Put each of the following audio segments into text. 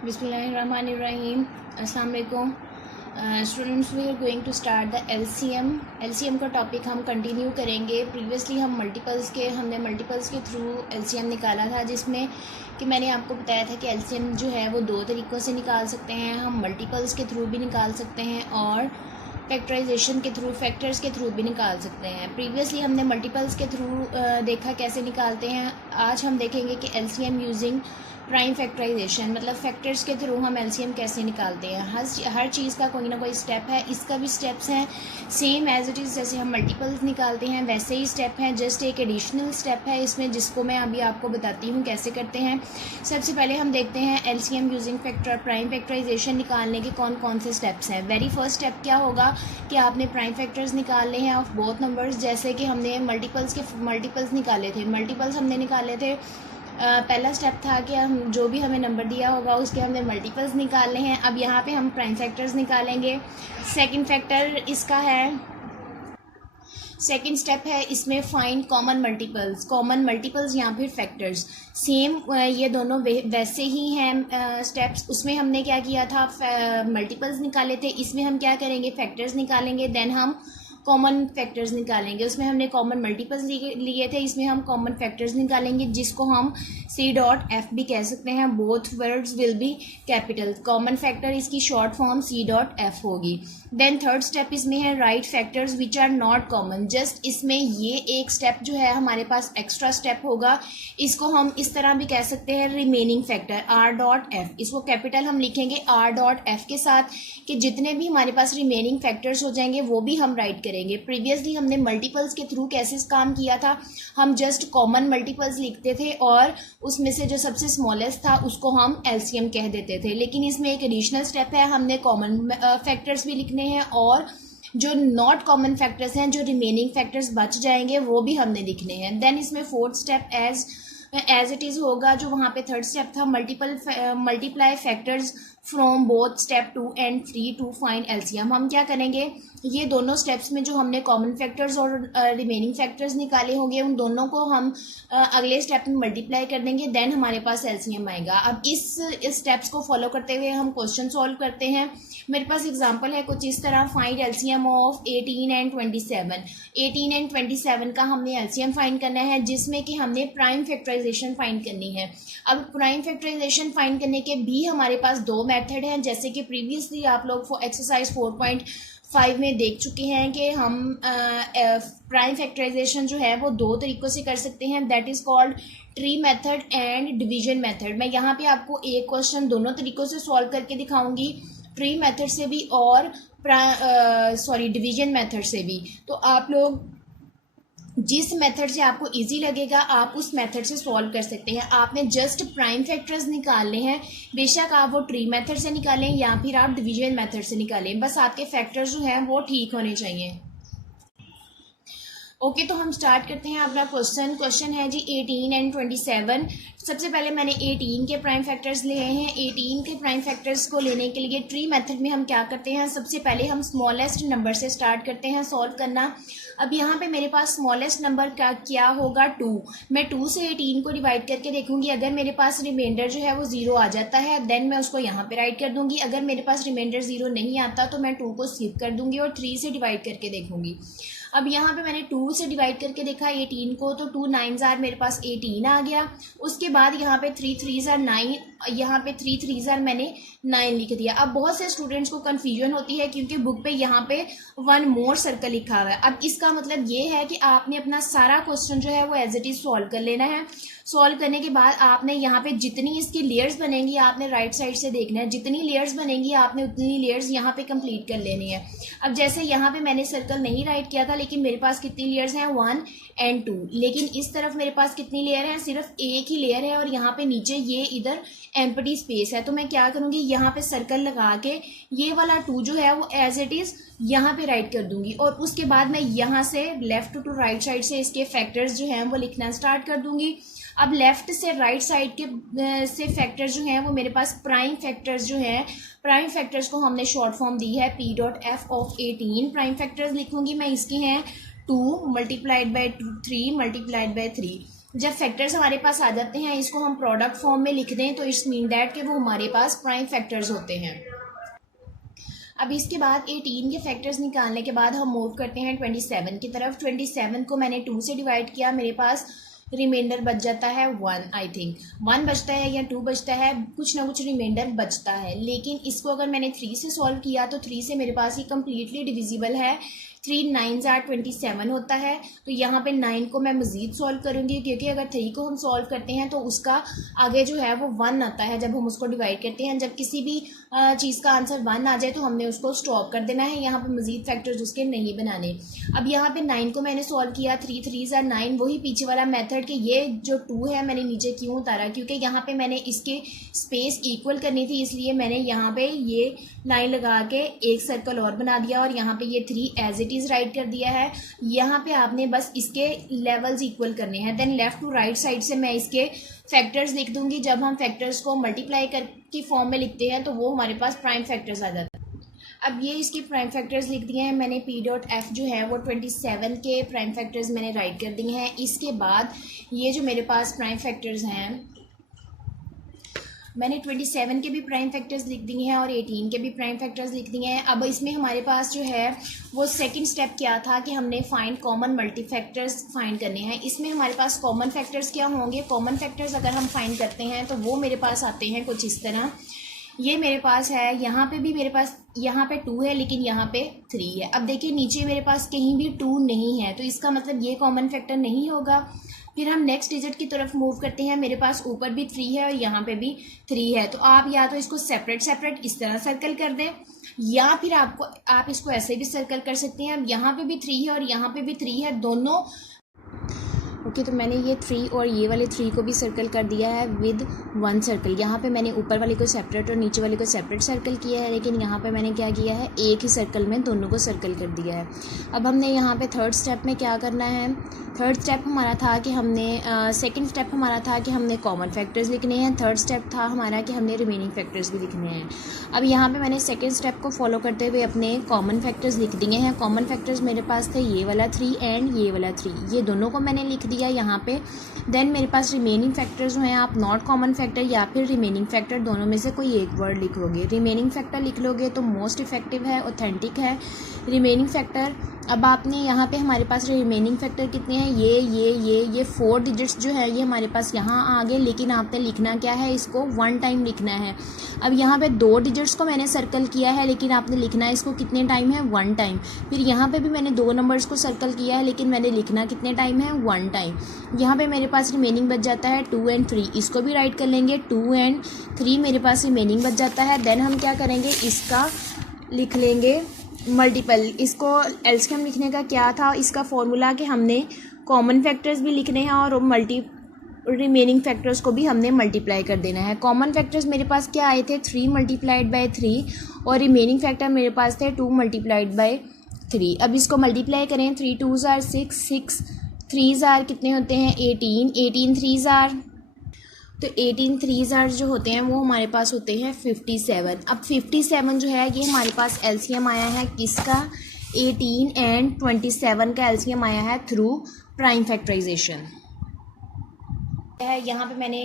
बिस्मिल्लाहिर्रहमानिर्रहीम। अस्सलाम वालेकुम students, we are going to start the LCM का टॉपिक हम कंटिन्यू करेंगे। प्रीवियसली हमने मल्टीपल्स के थ्रू एलसीएम निकाला था, जिसमें कि मैंने आपको बताया था कि एलसीएम जो है वो दो तरीक़ों से निकाल सकते हैं। हम मल्टीपल्स के थ्रू भी निकाल सकते हैं और फैक्टराइजेशन के थ्रू, फैक्टर्स के थ्रू भी निकाल सकते हैं। प्रीवियसली हमने मल्टीपल्स के थ्रू देखा कैसे निकालते हैं। आज हम देखेंगे कि एलसीएम यूजिंग प्राइम फैक्टराइजेशन, मतलब फैक्टर्स के थ्रू हम एलसीएम कैसे निकालते हैं। हर चीज़ का कोई ना कोई स्टेप है, इसका भी स्टेप्स हैं सेम एज इट इज़। जैसे हम मल्टीपल्स निकालते हैं वैसे ही स्टेप हैं, जस्ट एक एडिशनल स्टेप है इसमें, जिसको मैं अभी आपको बताती हूँ कैसे करते हैं। सबसे पहले हम देखते हैं एलसीएम यूजिंग प्राइम फैक्टराइजेशन निकालने के कौन कौन से स्टेप्स हैं। वेरी फर्स्ट स्टेप क्या होगा कि आपने प्राइम फैक्टर्स निकालने हैं ऑफ बोथ नंबर्स। जैसे कि हमने मल्टीपल्स निकाले थे, मल्टीपल्स हमने निकाले थे। पहला स्टेप था कि हम जो भी हमें नंबर दिया होगा उसके हमने मल्टीपल्स निकालने हैं। अब यहाँ पे हम प्राइम फैक्टर्स निकालेंगे। सेकंड स्टेप है इसमें फाइंड कॉमन मल्टीपल्स या फिर फैक्टर्स। सेम ये दोनों वैसे ही हैं स्टेप्स। उसमें हमने क्या किया था, मल्टीपल्स निकाले थे, इसमें हम क्या करेंगे, फैक्टर्स निकालेंगे, देन हम कॉमन फैक्टर्स निकालेंगे। उसमें हमने कॉमन मल्टीपल्स लिए थे, इसमें हम कॉमन फैक्टर्स निकालेंगे, जिसको हम C.F भी कह सकते हैं। Both words will be capital. Common factor इसकी शॉर्ट फॉर्म C.F होगी। देन थर्ड स्टेप इसमें है right factors which are not common. Just इसमें ये एक स्टेप जो है हमारे पास एक्स्ट्रा स्टेप होगा। इसको हम इस तरह भी कह सकते हैं रिमेनिंग फैक्टर R.F। इसको कैपिटल हम लिखेंगे R.F के साथ, कि जितने भी हमारे पास रिमेनिंग फैक्टर्स हो जाएंगे वो भी हम राइट करेंगे। प्रीवियसली हमने मल्टीपल्स के थ्रू कैसे काम किया था, हम जस्ट कॉमन मल्टीपल्स लिखते थे और उसमें से जो सबसे स्मॉलेस्ट था उसको हम एलसीएम कह देते थे। लेकिन इसमें एक एडिशनल स्टेप है, हमने कॉमन फैक्टर्स भी लिखने हैं और जो नॉट कॉमन फैक्टर्स हैं, जो रिमेनिंग फैक्टर्स बच जाएंगे वो भी हमने लिखने हैं। देन इसमें fourth step as it is होगा, जो वहाँ पे थर्ड स्टेप था multiply factors from both step 2 and 3 to find LCM. हम क्या करेंगे, ये दोनों स्टेप्स में जो हमने कॉमन फैक्टर्स और रिमेनिंग फैक्टर्स निकाले होंगे उन दोनों को हम अगले स्टेप में मल्टीप्लाई कर देंगे, देन हमारे पास एलसीएम आएगा। अब इस स्टेप्स को फॉलो करते हुए हम क्वेश्चन सॉल्व करते हैं। मेरे पास एग्जांपल है कुछ इस तरह, find LCM of 18 and 27। 18 and 27 का हमने एलसीएम फाइंड करना है, जिसमें कि हमने प्राइम फैक्टराइजेशन फाइंड करनी है। अब प्राइम फैक्टराइजेशन फाइंड करने के भी हमारे पास दो मेथड हैं, जैसे कि प्रीवियसली आप लोग एक्सरसाइज 4.5 में देख चुके हैं कि हम प्राइम फैक्टराइजेशन जो है वो दो तरीक़ों से कर सकते हैं, that is called tree method and division method. मैं यहाँ पे आपको एक क्वेश्चन दोनों तरीक़ों से सॉल्व करके दिखाऊंगी, ट्री मेथड से भी और डिवीजन मेथड से भी। तो आप लोग जिस मेथड से आपको इजी लगेगा आप उस मेथड से सॉल्व कर सकते हैं। आपने जस्ट प्राइम फैक्टर्स निकालने हैं, बेशक आप वो ट्री मेथड से निकालें या फिर आप डिवीजन मेथड से निकालें, बस आपके फैक्टर्स जो हैं वो ठीक होने चाहिए। ओके, तो हम स्टार्ट करते हैं अपना क्वेश्चन है जी 18 and 27। सबसे पहले मैंने 18 के प्राइम फैक्टर्स लिए हैं। 18 के प्राइम फैक्टर्स को लेने के लिए ट्री मेथड में हम क्या करते हैं, सबसे पहले हम स्मॉलेस्ट नंबर से स्टार्ट करते हैं सॉल्व करना। अब यहाँ पे मेरे पास स्मॉलेस्ट नंबर का क्या होगा, 2। मैं 2 से 18 को डिवाइड करके देखूंगी, अगर मेरे पास रिमाइंडर जो है वो 0 आ जाता है देन मैं उसको यहाँ पे राइट कर दूंगी। अगर मेरे पास रिमाइंडर 0 नहीं आता तो मैं 2 को स्किप कर दूंगी और 3 से डिवाइड करके देखूंगी। अब यहाँ पे मैंने 2 से डिवाइड करके देखा 18 को, तो 2 9s आर मेरे पास 18 आ गया। उसके बाद यहाँ पे 3 3s आर 9, यहाँ पे 3 3s आर मैंने 9 लिख दिया। अब बहुत से स्टूडेंट्स को कन्फ्यूजन होती है क्योंकि बुक पे यहाँ पे 1 मोर सर्कल लिखा हुआ है। अब इसका मतलब ये है कि आपने अपना सारा क्वेश्चन जो है वो एज इट इज सॉल्व कर लेना है। सॉल्व करने के बाद आपने यहाँ पे जितनी इसकी लेयर्स बनेंगी आपने राइट साइड से देखना है, जितनी लेयर्स बनेंगी आपने उतनी लेयर्स यहाँ पे कंप्लीट कर लेनी है। अब जैसे यहाँ पे मैंने सर्कल नहीं राइट किया था, लेकिन मेरे पास कितनी लेयर्स हैं, 1 and 2, लेकिन इस तरफ मेरे पास कितनी लेयर है, सिर्फ एक ही लेयर है और यहाँ पे नीचे ये इधर एम्प्टी स्पेस है। तो मैं क्या करूँगी, यहाँ पे सर्कल लगा के ये वाला 2 जो है वो एज इट इज यहाँ पे राइट कर दूंगी और उसके बाद मैं यहाँ से लेफ्ट टू राइट साइड से इसके फैक्टर्स जो हैं वो लिखना स्टार्ट कर दूंगी। अब लेफ्ट से राइट साइड के से फैक्टर्स जो हैं वो मेरे पास प्राइम फैक्टर्स जो हैं, प्राइम फैक्टर्स को हमने शॉर्ट फॉर्म दी है P.F ऑफ 18। प्राइम फैक्टर्स लिखूंगी मैं, इसके हैं 2 × 3 × 3। जब फैक्टर्स हमारे पास आ जाते हैं, इसको हम प्रोडक्ट फॉर्म में लिख दें तो इट्स मीन दैट कि वो हमारे पास प्राइम फैक्टर्स होते हैं। अब इसके बाद 18 के फैक्टर्स निकालने के बाद हम मूव करते हैं 27 की तरफ। 27 को मैंने 2 से डिवाइड किया, मेरे पास रिमाइंडर बच जाता है 1। आई थिंक 1 बचता है या 2 बचता है, कुछ ना कुछ रिमाइंडर बचता है। लेकिन इसको अगर मैंने 3 से सॉल्व किया तो 3 से मेरे पास ये कम्प्लीटली डिविजिबल है। 3 9s are 27 होता है। तो यहाँ पे 9 को मैं मज़ीद सॉल्व करूँगी, क्योंकि अगर 3 को हम सॉल्व करते हैं तो उसका आगे जो है वो 1 आता है जब हम उसको डिवाइड करते हैं। जब किसी भी चीज़ का आंसर 1 आ जाए तो हमने उसको स्टॉप कर देना है, यहाँ पे मज़ीद फैक्टर्स उसके नहीं बनाने। अब यहाँ पे 9 को मैंने सॉल्व किया, 3 3s are 9, वही पीछे वाला मेथड कि ये जो 2 है मैंने नीचे क्यों उतारा, क्योंकि यहाँ पे मैंने इसके स्पेस इक्वल करनी थी, इसलिए मैंने यहाँ पे ये लाइन लगा के एक सर्कल और बना दिया और यहाँ पे ये 3 एज इट इज़ राइट कर दिया है। यहाँ पे आपने बस इसके लेवल्स इक्वल करने हैं। Then left to right side से मैं इसके फैक्टर्स लिख दूंगी। जब हम फैक्टर्स को मल्टीप्लाई करके फॉर्म में लिखते हैं तो वो हमारे पास प्राइम फैक्टर्स आ जाता है। अब ये इसके प्राइम फैक्टर्स लिख दिए हैं मैंने। P.F जो है वो 27 के प्राइम फैक्टर्स मैंने राइट कर दिए हैं। इसके बाद ये जो मेरे पास प्राइम फैक्टर्स हैं, मैंने 27 के भी प्राइम फैक्टर्स लिख दिए हैं और 18 के भी प्राइम फैक्टर्स लिख दिए हैं। अब इसमें हमारे पास जो है वो सेकंड स्टेप क्या था कि हमने find common multi factors find करने हैं। इसमें हमारे पास कॉमन फैक्टर्स क्या होंगे, कॉमन फैक्टर्स अगर हम फाइंड करते हैं तो वो मेरे पास आते हैं कुछ इस तरह। ये मेरे पास है, यहाँ पे भी मेरे पास, यहाँ पे 2 है लेकिन यहाँ पे 3 है। अब देखिए नीचे मेरे पास कहीं भी 2 नहीं है, तो इसका मतलब ये कॉमन फैक्टर नहीं होगा। फिर हम नेक्स्ट डिजिट की तरफ मूव करते हैं, मेरे पास ऊपर भी 3 है और यहाँ पे भी 3 है। तो आप या तो इसको सेपरेट सेपरेट इस तरह सर्कल कर दें, या फिर आप इसको ऐसे भी सर्कल कर सकते हैं। अब यहाँ पे भी 3 है और यहाँ पे भी 3 है, दोनों ओके। तो मैंने ये 3 और ये वाले 3 को भी सर्कल कर दिया है विद 1 सर्कल। यहाँ पे मैंने ऊपर वाले को सेपरेट और नीचे वाले को सेपरेट सर्कल किया है, लेकिन यहाँ पे मैंने क्या किया है, एक ही सर्कल में दोनों को सर्कल कर दिया है। अब हमने यहाँ पे थर्ड स्टेप में क्या करना है, थर्ड स्टेप हमारा था कि हमने सेकंड स्टेप हमारा था कि हमने कॉमन फैक्टर्स लिखने हैं। थर्ड स्टेप था हमारा कि हमने रिमेनिंग फैक्टर्स भी लिखने हैं। अब यहाँ पे मैंने सेकंड स्टेप को फॉलो करते हुए अपने कॉमन फैक्टर्स लिख दिए हैं। कॉमन फैक्टर्स मेरे पास थे ये वाला 3 एंड ये वाला 3, ये दोनों को मैंने लिख दिया यहाँ पे। देन मेरे पास रिमेनिंग फैक्टर्स जो हैं, आप नॉट कॉमन फैक्टर या फिर रिमेनिंग फैक्टर दोनों में से कोई एक वर्ड लिखोगे। रिमेनिंग फैक्टर लिख लोगे तो मोस्ट इफेक्टिव है, ऑथेंटिक है रिमेनिंग फैक्टर। अब आपने यहाँ पे हमारे पास रिमेनिंग फैक्टर कितने हैं, ये 4 डिजिट्स जो है ये हमारे पास यहाँ आ गए, लेकिन आपने लिखना क्या है, इसको 1 टाइम लिखना है। अब यहाँ पे 2 डिजिट्स को मैंने सर्कल किया है, लेकिन आपने लिखना है इसको कितने टाइम है, 1 टाइम। फिर यहाँ पे भी मैंने 2 नंबर्स को सर्कल किया है, लेकिन मैंने लिखना कितने टाइम है, 1 टाइम। यहाँ पे मेरे पास रिमेनिंग बच जाता है 2 एंड 3, इसको भी राइट कर लेंगे। 2 एंड 3 मेरे पास रिमेनिंग बच जाता है। देन हम क्या करेंगे, इसका लिख लेंगे मल्टीपल। इसको एलसीएम लिखने का क्या था, इसका फॉर्मूला कि हमने कॉमन फैक्टर्स भी लिखने हैं और रिमेनिंग फैक्टर्स को भी हमने मल्टीप्लाई कर देना है। कॉमन फैक्टर्स मेरे पास क्या आए थे, 3 मल्टीप्लाइड बाय 3 और रिमेनिंग फैक्टर मेरे पास थे 2 मल्टीप्लाइड बाय 3। अब इसको मल्टीप्लाई करें, 3 2s are 6, 6 3s are कितने होते हैं, 18, 18 3s are, तो 18 3s are जो होते हैं वो हमारे पास होते हैं 57। अब 57 जो है ये हमारे पास एलसीएम आया है किसका, 18 एंड 27 का एलसीएम आया है थ्रू प्राइम फैक्टराइजेशन है। यहाँ पे मैंने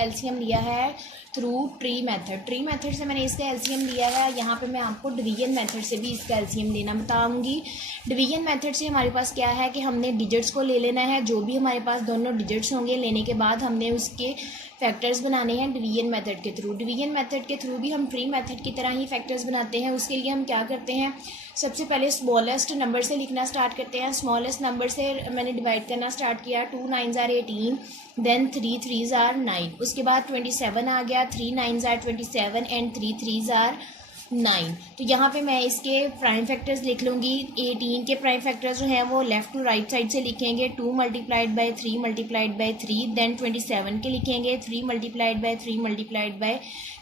एलसीएम लिया है थ्रू ट्री मेथड से मैंने इसका एलसीएम लिया है। यहाँ पे मैं आपको डिवीजन मेथड से भी इसका एलसीएम लेना बताऊंगी। डिवीजन मेथड से हमारे पास क्या है कि हमने डिजिट्स को ले लेना है, जो भी हमारे पास दोनों डिजिट्स होंगे, लेने के बाद हमने उसके फैक्टर्स बनाने हैं डिवीजन मेथड के थ्रू। डिवीजन मेथड के थ्रू भी हम ट्री मेथड की तरह ही फैक्टर्स बनाते हैं। उसके लिए हम क्या करते हैं, सबसे पहले स्मॉलेस्ट नंबर से लिखना स्टार्ट करते हैं। स्मॉलेस्ट नंबर से मैंने डिवाइड करना स्टार्ट किया, 2 9s are 18, then 3 3s are 9, उसके बाद 27 आ गया, 3 9s are 27 and 3 3s are 9। तो यहाँ पे मैं इसके प्राइम फैक्टर्स लिख लूँगी। 18 के प्राइम फैक्टर्स जो हैं वो लेफ़्ट टू राइट साइड से लिखेंगे, 2 multiplied by 3 multiplied by 3, then 27 के लिखेंगे 3 मल्टीप्लाइड बाय 3 मल्टीप्लाइड बाय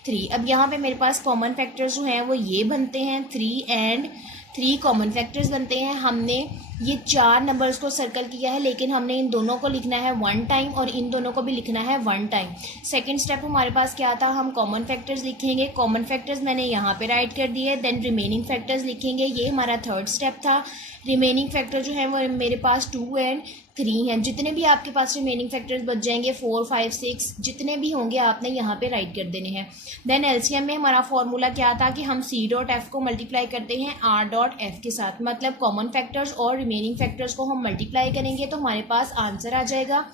3। अब यहाँ पे मेरे पास कॉमन फैक्टर्स जो हैं वो ये बनते हैं, 3 एंड 3 कॉमन फैक्टर्स बनते हैं। हमने ये 4 नंबर्स को सर्कल किया है, लेकिन हमने इन दोनों को लिखना है 1 टाइम और इन दोनों को भी लिखना है 1 टाइम। सेकंड स्टेप हमारे पास क्या था, हम कॉमन फैक्टर्स लिखेंगे। कॉमन फैक्टर्स मैंने यहाँ पे राइट कर दिए, देन रिमेनिंग फैक्टर्स लिखेंगे, ये हमारा थर्ड स्टेप था। रिमेनिंग फैक्टर जो है वो मेरे पास 2 एंड 3 हैं। जितने भी आपके पास रिमेनिंग फैक्टर्स बच जाएंगे 4, 5, 6 जितने भी होंगे आपने यहाँ पे राइट कर देने हैं। देन एलसीएम में हमारा फॉर्मूला क्या था कि हम सी डॉट एफ को मल्टीप्लाई करते हैं आर डॉट एफ के साथ, मतलब कॉमन फैक्टर्स और रिमेनिंग फैक्टर्स को हम मल्टीप्लाई करेंगे तो हमारे पास आंसर आ जाएगा।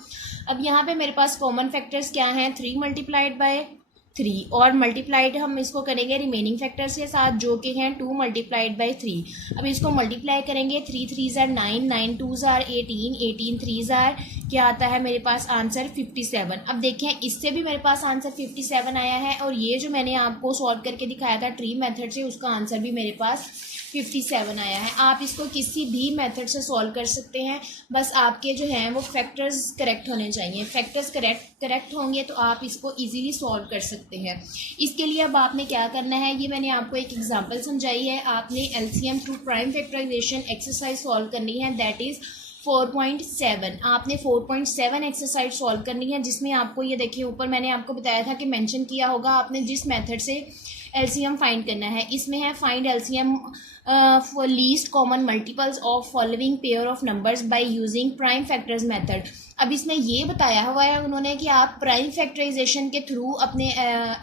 अब यहाँ पे मेरे पास कॉमन फैक्टर्स क्या हैं, 3 मल्टीप्लाइड बाय 3 और मल्टीप्लाइड हम इसको करेंगे रिमेनिंग फैक्टर्स के साथ जो कि हैं 2 मल्टीप्लाइड बाई 3। अब इसको मल्टीप्लाई करेंगे 3 3 ज़ार 9, 9 2 ज़ार 18, 18 3 ज़ार क्या आता है मेरे पास आंसर 57। अब देखें इससे भी मेरे पास आंसर 57 आया है और ये जो मैंने आपको सॉल्व करके दिखाया था ट्री मेथड से उसका आंसर भी मेरे पास 57 आया है। आप इसको किसी भी मेथड से सॉल्व कर सकते हैं, बस आपके जो हैं वो फैक्टर्स करेक्ट होने चाहिए। फैक्टर्स करेक्ट होंगे तो आप इसको इजीली सॉल्व कर सकते हैं। इसके लिए अब आपने क्या करना है, ये मैंने आपको एक एग्जांपल समझाई है। आपने LCM through prime factorisation exercise solve करनी है, दैट इज़ 4.7। आपने 4.7 एक्सरसाइज सॉल्व करनी है जिसमें आपको ये देखिए ऊपर मैंने आपको बताया था कि मेंशन किया होगा आपने जिस मेथड से एलसीएम फाइंड करना है। इसमें है find LCM for least common multiples of following pair of numbers by using prime factors method. अब इसमें ये बताया हुआ है उन्होंने कि आप प्राइम फैक्टराइजेशन के थ्रू अपने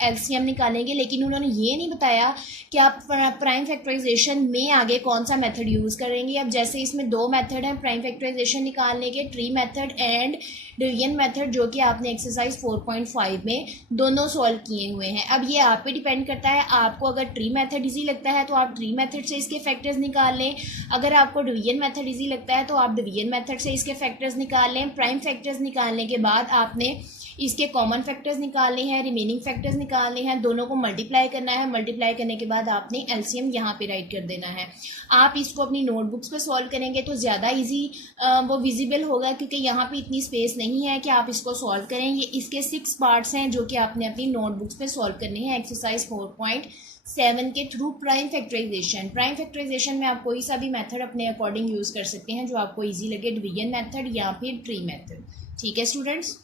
एलसीएम निकालेंगे, लेकिन उन्होंने ये नहीं बताया कि आप प्राइम फैक्टराइजेशन में आगे कौन सा मेथड यूज़ करेंगे। अब जैसे इसमें 2 मेथड हैं प्राइम फैक्टराइजेशन निकालने के, tree method and division method, जो कि आपने एक्सरसाइज 4.5 में दोनों सॉल्व किए हुए हैं। अब ये आप पे डिपेंड करता है, आपको अगर ट्री मेथड इजी लगता है तो आप ट्री मेथड से इसके फैक्टर्स निकाल लें, अगर आपको डिवीजन मेथड इजी लगता है तो आप डिवीजन मेथड से इसके फैक्टर्स निकाल लें। प्राइम फैक्टर्स निकालने के बाद आपने इसके कॉमन फैक्टर्स निकालने हैं, रिमेनिंग फैक्टर्स निकालने हैं, दोनों को मल्टीप्लाई करना है। मल्टीप्लाई करने के बाद आपने एलसीएम यहाँ पे राइट कर देना है। आप इसको अपनी नोटबुक्स पे सॉल्व करेंगे तो ज़्यादा इजी वो विजिबल होगा, क्योंकि यहाँ पे इतनी स्पेस नहीं है कि आप इसको सॉल्व करें। ये इसके 6 पार्ट्स हैं जो कि आपने अपनी नोटबुक्स पे सॉल्व करने हैं एक्सरसाइज 4.7 के through prime factorisation. Prime factorisation में आप कोई सा भी मेथड अपने अकॉर्डिंग यूज़ कर सकते हैं जो आपको ईजी लगे, डिवीजन मेथड या फिर ट्री मेथड। ठीक है स्टूडेंट्स।